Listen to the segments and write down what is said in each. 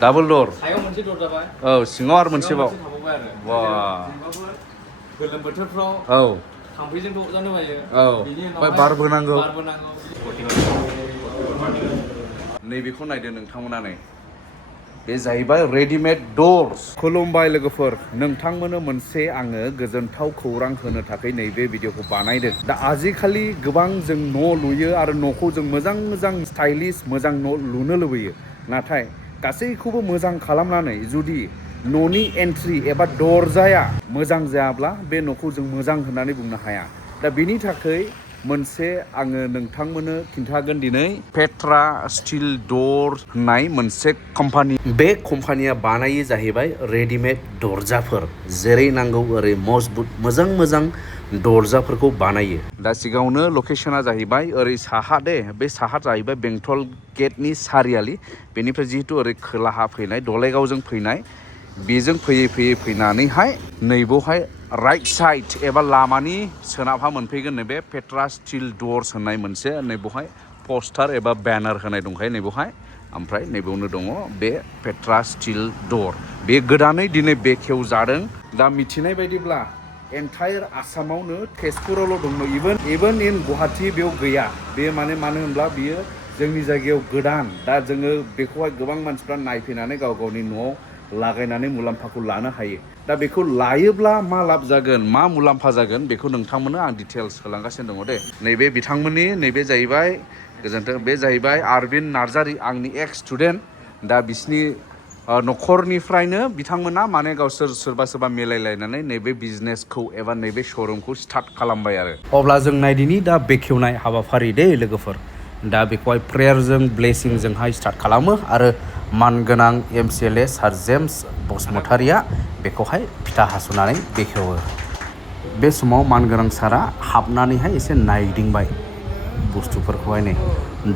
Double door. सायाव मोनसे दर जाबाय सिङाव आरो मोनसेबाव थाबावबाय आरो वा गोलोम बोथोरफ्राव थाम्फैजों दबजानो बायो बिनि उनाव बारबो नांगौ नैबेखौ नायदो नोंथांमोना नै बे जाहैबाय रेडिमेड डोर्स खुलुमबाय लोगोफोर नोंथांमोननो मोनसे आङो गोजोनथाव खौरां होनो थाखाय नैबे भिडिअखौ बानायदों दा आजिखालि गोबां जों न' लुयो आरो न'खौ जों मोजां मोजां स्टाइलिश मोजां न' लुनो लुबैयो नाथाय गासैखौबो मोजां खालामनानै जुदि न'नि एन्ट्रि एबा दरजाया मोजां जायाब्ला बे न'खौ जों मोजां होननानै बुंनो हाया दा बेनि थाखाय मोनसे आङो नोंथांमोननो खिन्थागोन दिनै पेट्रा स्टिल डोर होननाय मोनसे कम्पानि बे कम्पानिया बानायो जाहैबाय रेडिमेड दरजाफोर जेरै नांगौ ओरै मजबुत मोजां मोजां दरजाफोरखौ बानायो दा सिगाङावनो लकेशना जाहैबाय ओरै साहा दे बे साहा जाहैबाय बेंटल गेटनि सारियालि बेनिफ्राय जिहेतु ओरै खोलाहा फैनाय दलाइगावजों फैनाय बेजों फैयै फैयै फैनानैहाय नैबावहाय राइट साइड एबा लामानि सोनाबहा मोनफैगोन नैबे पेट्रा स्टिल डोर्स होननाय मोनसे नैबावहाय पस्टार एबा बेनार होनाय दंखायो नैबावहाय ओमफ्राय नैबावनो दङ बे पेट्रा स्टिल डोर बे गोदानै दिनै बेखेवजादों दा मिथिनाय बायदिब्ला एन्टायर आसामावनो तेजपुरावल' दंमोन इभेन इन गुवाहाटि बेयाव गैया बे मानो होनब्ला बियो जोंनि जायगायाव गोदान दा जोङो बेखौहाय गोबां मानसिफ्रा नायफैनानै गाव गावनि न'आव लागायनानै मुलाम्फाखौ लानो हायो दा बेखौ लायोब्ला मा लाब जागोन मा मुलाम्फा जागोन बेखौ नोंथांमोननो आं डिटेल्स होलांगासिनो दङ दे नैबे बिथांमोननि नैबे जाहैबाय गोजोन्थों बे जाहैबाय अरविन्द नार्जारी आंनि एक्स स्टुडेन्ट दा बिसिनि न'खरनिफ्रायनो बिथांमोना माने गावसोर सोरबा मिलायलायनानै नैबे बिजनेसखौ एबा नैबे श'रुमखौ स्टार्ट खालामबाय आरो अब्ला जों नायदिनि दा बेखेवनाय हाबाफारि दे लोगोफोर दा बेखौहाय प्रेयारजों ब्लेसिंजोंहाय स्टार्ट खालामो आरो मानगोनां MCLA सार जेम्स बसुमतारिया बेखौहाय फिथा हास'नानै बेखेवो बे समाव मानगोनां सारा हाबनानैहाय एसे नायदिंबाय बुस्थुफोरखौहाय नै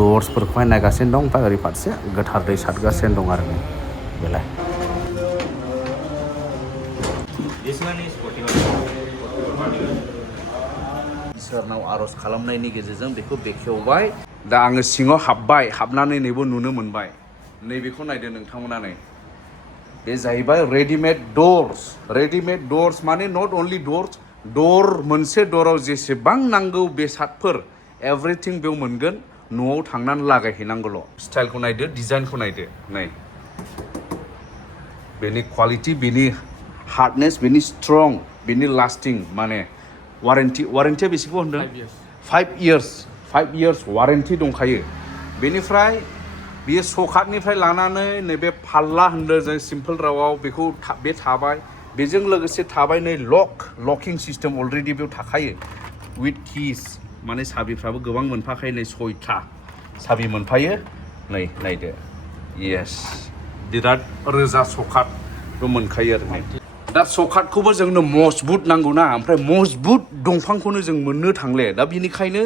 डोर्सफोरखौहाय नायगासिनो दं ओमफ्राय ओरै फारसे गोथार दै सारगासिनो दं आरो बेलाय इसोरनाव आर'ज खालामनायनि गेजेरजों बेखौ बेखेवबाय दा आङो सिङाव हाबनानै नैबो नुनो मोनबाय नैबेखौ नायदो नोंथांमोना नै बे जाहैबाय रेडिमेड डोर्स माने नट अनलि डोर मोनसे डोराव जेसेबां नांगौ बेसादफोर एभरिथिं बेयाव मोनगोन न'आव थांनानै लागायहैनांगौल' स्टाइलखौ नायदो डिजाइनखौ नायदो नै बेनि क्वालिटि बेनि हार्डनेस बेनि स्ट्रं बेनि लास्टिं माने वारेन्टिया बेसेबां होनदों 5 इयार्स वारेन्टि दंखायो बेनिफ्राय बियो सकाटनिफ्राय लानानै नैबे फाल्ला होनदों जों सिम्पोल रावाव बेखौ बे थाबाय बेजों लोगोसे थाबाय नै लकिं सिस्टेम अलरेडि बेयाव थाखायो विथ किस माने साबिफ्राबो गोबां मोनफाखायो नै 6था साबि मोनफायो नै नायदो येस बिराद रोजा सकाटबो मोनखायो आरो नै दा सकाटखौबो जोंनो मजबुत नांगौना ओमफ्राय मजबुत दंफांखौनो जों मोननो थांले दा बिनिखायनो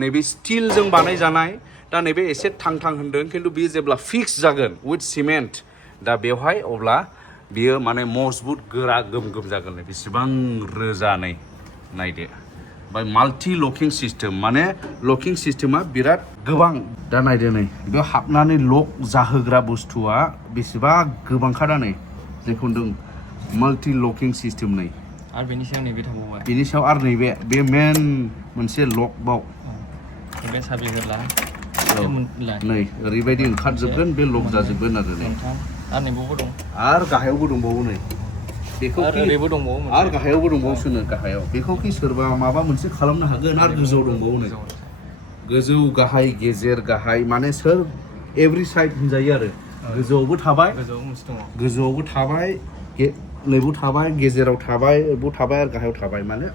नैबे स्टिलजों बानायजानाय दा नैबे एसे थां होनदों खिन्थु बियो जेब्ला फिक्स जागोन विथ सिमेन्ट दा बेवहाय अब्ला बियो माने मजबुत गोरा गोम जागोन बेसेबां रोजा नै नायदो ओमफ्राय माल्टि लकिं सिस्टेम माने लकिं सिस्टेमा बिराद गोबां दा नायदो नै बेयाव हाबनानै लक जाहोग्रा बुस्थुआ बेसेबा गोबांखादा नै जेखौ होनदों माल्टि लकिं सिस्टेम नै आरो बेनि सायाव नैबे थाबावबाय बेनि सायाव आरो नैबे बे मेन मोनसे लक बाव बे साबि होला नै ओरैबायदि ओंखारजोबगोन बे लक जाजोबगोन आरो नै आरो नैबावबो दं आरो गाहायावबो दंबावो नै बेखौ ओरैबो दंबावो आरो गाहायावबो दंबावोसोनो गाहायाव बेखौ कि सोरबा माबा मोनसे खालामनो हागोन आरो गोजौआव दंबावो नै गोजौ गाहाय गेजेर गाहाय माने सोर एभरि साइड होनजायो आरो गोजौआवबो थाबाय गोजौआवबो थाबाय नैबो थाबाय गेजेराव थाबाय ओरैबो थाबाय आरो गाहायाव थाबाय माने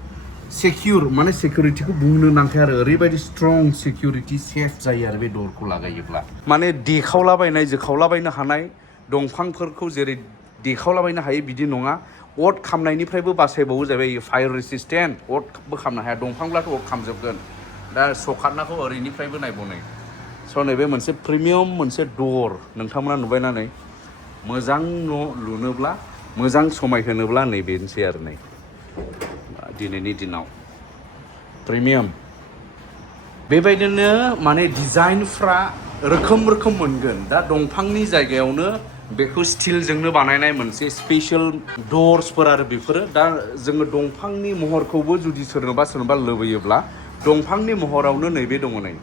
सेक्युर माने सिकिउरिटिखौ बुंनो नांखाया आरो ओरैबायदि स्ट्रं सिकिउरिटि सेफ जायो आरो बे डोरखौ लागायोब्ला माने देखावलाबायनाय जोखावलाबायनो हानाय दंफांफोरखौ जेरै देखावलाबायनो हायो बिदि नङा अर खामनायनिफ्रायबो बासायबावो जाहैबाय फायार रेसिस्टेन्ट अरबो खामनो हाया दंफांब्लाथ' अर खामजोबगोन दा सकाटनाखौ ओरैनिफ्रायबो नायबावनाय स' नैबे मोनसे प्रिमियाम मोनसे डोर नोंथांमोना नुबायना नै मोजां न' लुनोब्ला मोजां समायहोनोब्ला नैबेनोसै आरो नै दिनैनि दिनाव प्रिमियाम बेबायदिनो माने डिजाइनफ्रा रोखोम मोनगोन दा दंफांनि जायगायावनो बेखौ स्टिलजोंनो बानायनाय मोनसे स्पेशल दर्सफोर आरो बेफोरो दा जोङो दंफांनि महरखौबो जुदि सोरनोबा लुबैयोब्ला दंफांनि महरावनो नैबे दङ नै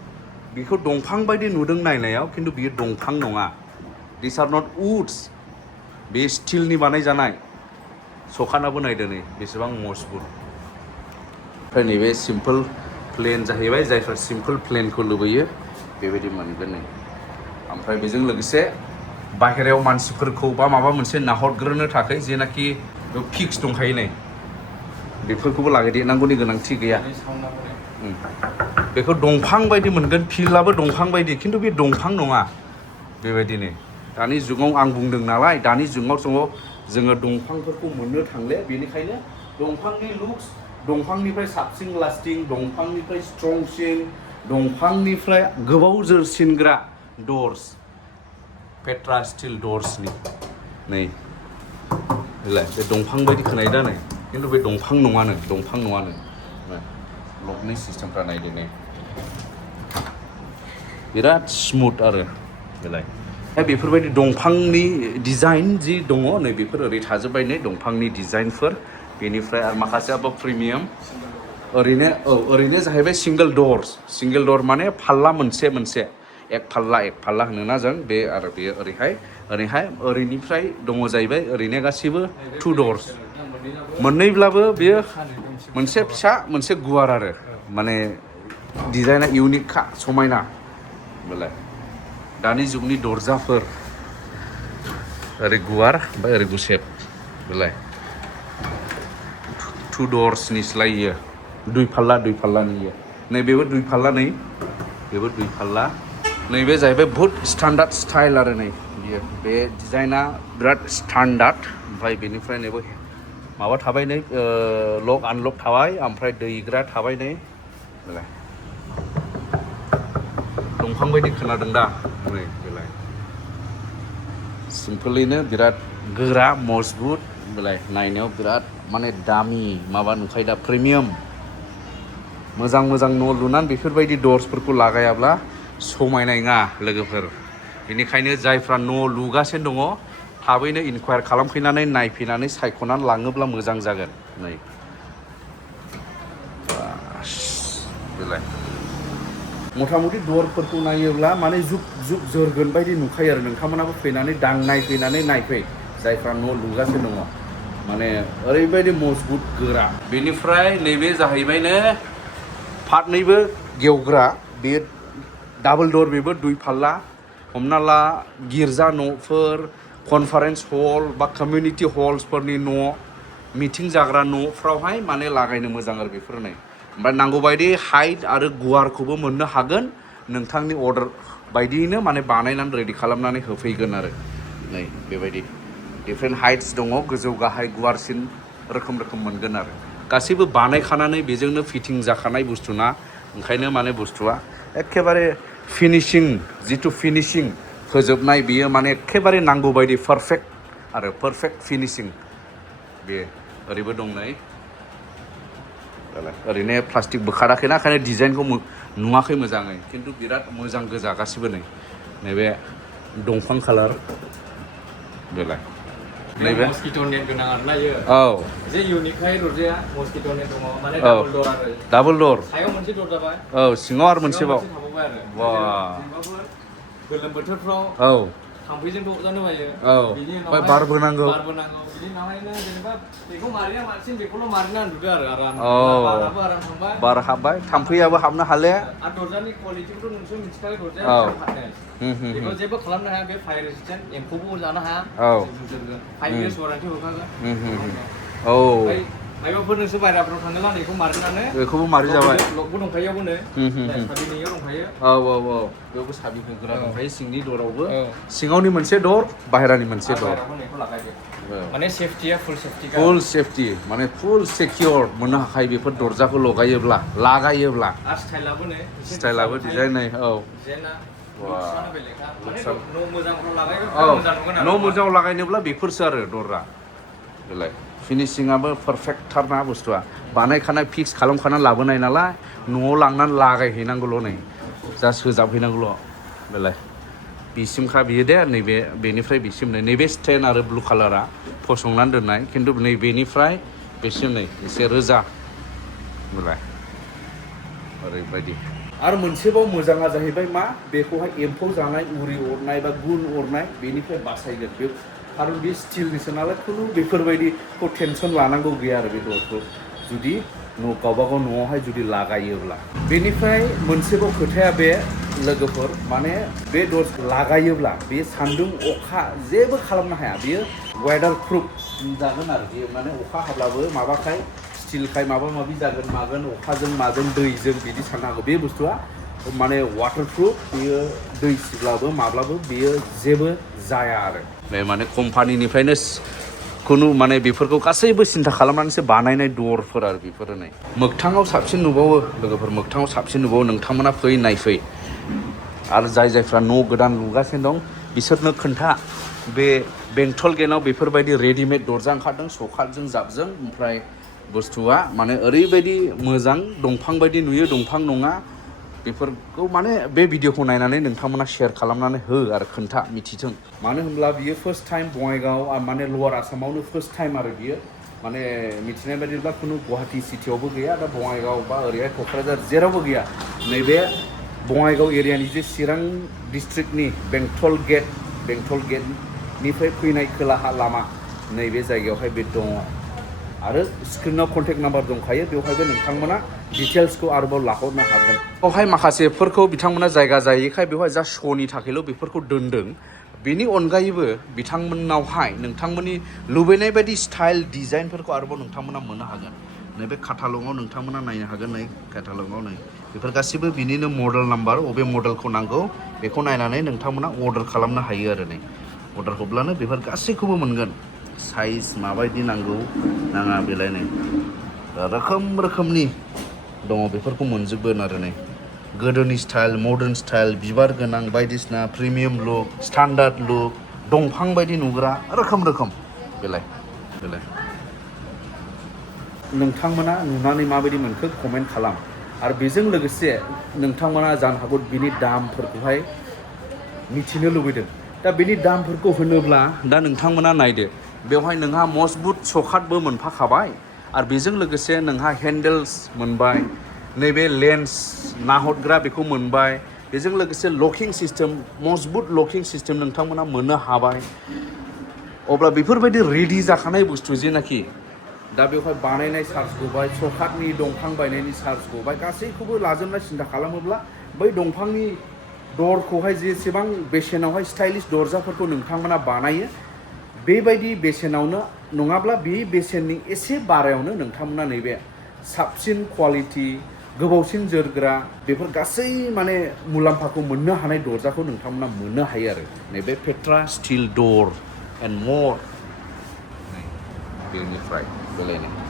बेखौ दंफां बायदि नुदों नायनायाव खिन्थु बियो दंफां नङा दिस आर नट उड्स बे स्टिलनि बानायजानाय सखानाबो नायदो नै बेसेबां मजबुत ओमफ्राय नैबे सिम्पोल प्लेन जाहैबाय जायफ्रा सिम्पोल प्लेनखौ लुबैयो बेबायदि मोनगोन नै ओमफ्राय बेजों लोगोसे बाहेरायाव मानसिफोरखौ बा माबा मोनसे नाहरग्रोनो थाखाय जेनाखि फिक्स दंखायो नै बेफोरखौबो लागायदेरनांगौनि गोनांथि गैया बेखौ दंफां बायदि मोनगोन फिल्डआबो दंफां बायदि खिन्थु बे दंफां नङा बेबायदिनो दानि जुगाव आं बुंदों नालाय दानि जुगाव जोङो दंफांफोरखौ मोननो थांले बेनिखायनो दंफांनि लुक्स दंफांनिफ्राय साबसिन लास्टिं दंफांनिफ्राय स्ट्रंसिन दंफांनिफ्राय गोबाव जोरसिनग्रा दर्स पेट्रा स्टिल दर्सनि नै बे दंफां बायदि खोनायो दा नै खिन्थु बे दंफां नङानो लकनि सिस्टेमफ्रा नायदो नै बिराद स्मुथ आरो बेलाय बेफोरबायदि दंफांनि डिजाइन जि दङ नै बेफोर ओरै थाजोब्बाय नै दंफांनि डिजाइनफोर बेनिफ्राय आरो माखासेयाबो प्रिमियाम ओरैनो जाहैबाय सिंगल दर माने फाल्ला मोनसे एक फाल्ला होनोना जों बे आरो बेयो ओरैहाय ओरैनिफ्राय दङ जाहैबाय ओरैनो गासैबो 2 दर्स मोननैब्लाबो बेयो मोनसे फिसा मोनसे गुवार आरो माने डिजाइना इउनिकखा समायना बेलाय दानि जुगनि दरजाफोर ओरै गुवार ओमफ्राय ओरै गुसेब बेलाय 2 दर्सनिस्लाय इयो 2 फाल्लानि इयो नैबेबो 2 फाल्ला नै बेबो 2 फाल्ला नैबे जाहैबाय बहुत स्टान्डार्ड स्टाइल आरो नै बियो बे डिजाइना बिराद स्टान्डार्ड ओमफ्राय बेनिफ्राय नैबे माबा थाबाय नै लक आनलक थाबाय ओमफ्राय दैग्रा थाबाय नै बेलाय दंफां बायदि खोनादों दा नै बेलाय सिम्पोलैनो बिराद गोरा मजबुत बेलाय नायनायाव बिराद माने दामि माबा नुखायो दा प्रिमियाम मोजां न' लुनानै बेफोरबायदि दर्सफोरखौ लागायाब्ला समायनाय नङा लोगोफोर बेनिखायनो जायफ्रा न' लुगासिनो दङ थाबैनो इनकुवायर खालामफैनानै नायफैनानै सायख'नानै लाङोब्ला मोजां जागोन नै बेलाय मथा मथि दरफोरखौ नायोब्ला माने जुग जोरगोन बायदि नुखायो आरो नोंथांमोनाबो फैनानै नायफै जायफ्रा न' लुगासिनो दङ माने ओरैबायदि मजबुत गोरा बेनिफ्राय नैबे जाहैबायनो फारनैबो गेवग्रा बे डाबल दर बेबो 2 फाल्ला हमना ला गिर्जा न'फोर कनफारेन्स हल बा कमिउनिटि हल्सफोरनि न' मिटिं जाग्रा न'फ्रावहाय माने लागायनो मोजां आरो बेफोर नै ओमफ्राय नांगौबायदि हाइट आरो गुवारखौबो मोननो हागोन नोंथांनि अर्डार बायदियैनो माने बानायनानै रेडि खालामनानै होफैगोन आरो नै बेबायदि डिफरेन्ट हाइट्स दङ गोजौ गाहाय गुवारसिन रोखोम मोनगोन आरो गासैबो बानायखानानै बेजोंनो फिटिं जाखानाय बुस्थु ना ओंखायनो माने बुस्थुआ एखेबारे फिनिशिं फोजोबनाय बियो माने एखेबारे नांगौ बायदि पारफेक्ट फिनिशिं बे ओरैबो दं नै ओरैनो प्लास्टिक बोखाराखैना ओंखायनो डिजाइनखौ नुवाखै मोजाङै खिन्थु बिराद मोजां गोजा गासिबो नै नैबे दंफां कालार बेलाय नैबे मस्किट' नेट गोनां आरो ना इयो औ जे इउनिकहाय दरजाया मस्किट' नेट दङ माने डाबल दर सायाव मोनसे दर जाबाय औ सिङाव आरो मोनसेबाव थाबावबाय आरो वा गोलोम बोथोरफ्राव औ थाम्फैजों दबजानो बायो औ बिनि ओमफ्राय बारबो नांगौ बिनि उनावहायनो जेनेबा बेखौ मारिना मानसिन बेखौल' मारिना उन्दुदो आरो आराम बाराबो आराम थांबाय बार हाबबाय थाम्फैयाबो हाबनो हाले आरो दरजानि क्वालिटिखौथ' नोंसोर मिथिखायो दरजाया बेखौ जेबो खालामनो हाया बे फायार रेजिस्टेन्ट एम्फौबो जानो हाया 5 years वारेन्टि होखागोन औ मायबाफोर नोंसोर बायराफ्राव थाङोब्ला बेखौ मारिनानै बेखौबो मारि जाबाय लकबो दंखायो यावनो साबिनियाव दंखायो औ बेयावबो साबि होग्रा दंखायो सिंनि दरावबो सिङावनि मोनसे दर बाहेरानि मोनसे दर माने सेफटिया फुल सेफटि माने फुल सिकिउर मोननो हाखायो बेफोर दरजाखौ लागायोब्ला आरो स्टाइलाबो डिजाइन नै औ न' मोजाङाव लागायनोब्ला बेफोरसो आरो दरा बेलाय फिनिशिंआबो पारफेक्टथार ना बुस्थुआ बानायखानाय फिक्स खालामखानानै लाबोनाय नालाय न'आव लांनानै लागायहैनांगौल' नै जास्ट होजाबहैनांगौल' बेलाय बिसिमखा बियो दे नैबे बेनिफ्राय बिसिम नैबे स्टेन आरो ब्लु कालारा फसंनानै दोननाय खिन्थु नैबेनिफ्राय बेसिम नै एसे रोजा होनलाय ओरैबायदि आरो मोनसेबाव मोजाङा जाहैबाय मा बेखौहाय एम्फौ जानाय उरि अरनाय बा गुन अरनाय बेनिफ्राय बासायगोन बे खारन बे स्टिलनिसो नालाय खुनु बेफोरबायदिखौ टेनसन लानांगौ गैया आरो बे दरखौ जुदि गावबागाव न'आवहाय जुदि लागायोब्ला बेनिफ्राय मोनसेबाव खोथाया बे लोगोफोर माने बे दर लागायोब्ला बे सान्दुं अखा जेबो खालामनो हाया बियो वेदार प्रुफ जागोन आरो बियो माने अखा हाब्लाबो माबाखाय स्टिलखाय माबा माबि जागोन मागोन अखाजों माजों दैजों बिदि साननो हागौ बे बुस्थुआ माने वाटार प्रुफ बियो दै सिब्लाबो माब्लाबो बियो जेबो जाया आरो बे माने कम्पानिनिफ्रायनो खुनु माने बेफोरखौ गासैबो सिन्था खालामनानैसो बानायनाय दरफोर आरो बेफोरो नै मोगथाङाव साबसिन नुबावो लोगोफोर मोगथाङाव साबसिन नुबावो नोंथांमोना फै नायफै आरो जायफ्रा न' गोदान लुगासिनो दं बिसोरनो खोन्था बे बेंटल गेटआव बेफोरबायदि रेडिमेड दरजा ओंखारदों सौखाथजों जाबजों ओमफ्राय बुस्थुआ माने ओरैबायदि मोजां दंफां बायदि नुयो दंफां नङा बेफोरखौ माने बे भिडिअखौ नायनानै नोंथांमोना शेयार खालामनानै हो आरो खोन्था मिथिथों मानो होनब्ला बियो फार्स्ट टाइम बङाइगाव माने लवार आसामावनो फार्स्ट टाइम आरो बियो माने मिथिनाय बायदिब्ला खुनु गुवाहाटि सिटियावबो गैया दा बङाइगाव बा ओरैहाय क'क्राझार जेरावबो गैया नैबे बङाइगाव एरियानि जे चिरां डिस्ट्रिक्टनि बेंटल गेटनिफ्राय फैनाय खोलाहा लामा नैबे जायगायावहाय बे दङ आरो स्क्रिनाव कन्टेक्ट नाम्बार दंखायो बेवहायबो नोंथांमोना डिटेल्सखौ आरोबाव लाहरनो हागोन बेवहाय माखासेफोरखौ बिथांमोना जायगा जायैखाय बेवहाय जा श'नि थाखायल' बेफोरखौ दोनदों बेनि अनगायैबो बिथांमोननावहाय नोंथांमोननि लुबैनाय बायदि स्टाइल डिजाइनफोरखौ आरोबाव नोंथांमोना मोननो हागोन नैबे काटालगाव नोंथांमोना नायनो हागोन नै काटालगाव नै बेफोर गासिबो बिनिनो मडेल नाम्बार अबे मडेलखौ नांगौ बेखौ नायनानै नोंथांमोना अर्डार खालामनो हायो आरो नै अर्डार हरब्लानो बेफोर गासैखौबो मोनगोन साइज माबायदि नांगौ नाङा बेलाय नै रोखोम रोखोमनि दङ बेफोरखौ मोनजोबगोन आरो नै गोदोनि स्टाइल मडार्न स्टाइल बिबार गोनां बायदिसिना प्रिमियाम लुक स्टान्डार्ड लुक दंफां बायदि नुग्रा रोखोम बेलाय नोंथांमोना नुनानै माबायदि मोनखो कमेन्ट खालाम आरो बेजों लोगोसे नोंथांमोना जानो हागौ बिनि दामफोरखौहाय मिथिनो लुबैदों दा बेनि दामफोरखौ होनोब्ला दा नोंथांमोना नायदो बेवहाय नोंहा मजबुत सकातबो मोनफाखाबाय आरो बेजों लोगोसे नोंहा हेन्डेल्स मोनबाय नैबे लेन्स नाहरग्रा बेखौ मोनबाय बेजों लोगोसे लकिं सिस्टेम मजबुत लकिं सिस्टेम नोंथांमोना मोननो हाबाय अब्ला बेफोरबायदि रेडि जाखानाय बुस्थु जेनाखि दा बेवहाय बानायनाय चार्ज गबाय सकातनि दंफां बायनायनि चार्ज गबाय गासैखौबो लाजोबना सिन्था खालामोब्ला बै दंफांनि दरखौहाय जेसेबां बेसेनावहाय स्टाइलिश दरजाफोरखौ नोंथांमोना बानायो बेबायदि बेसेनावनो नङाब्ला बे बेसेननि एसे बारायावनो नोंथांमोना नैबे साबसिन क्वालिटि गोबावसिन जोरग्रा बेफोर गासै माने मुलाम्फाखौ मोननो हानाय दरजाखौ नोंथांमोना मोननो हायो आरो नैबे पेट्रा स्टिल दर एन्ड मर बेनिफ्राय बेलायनाय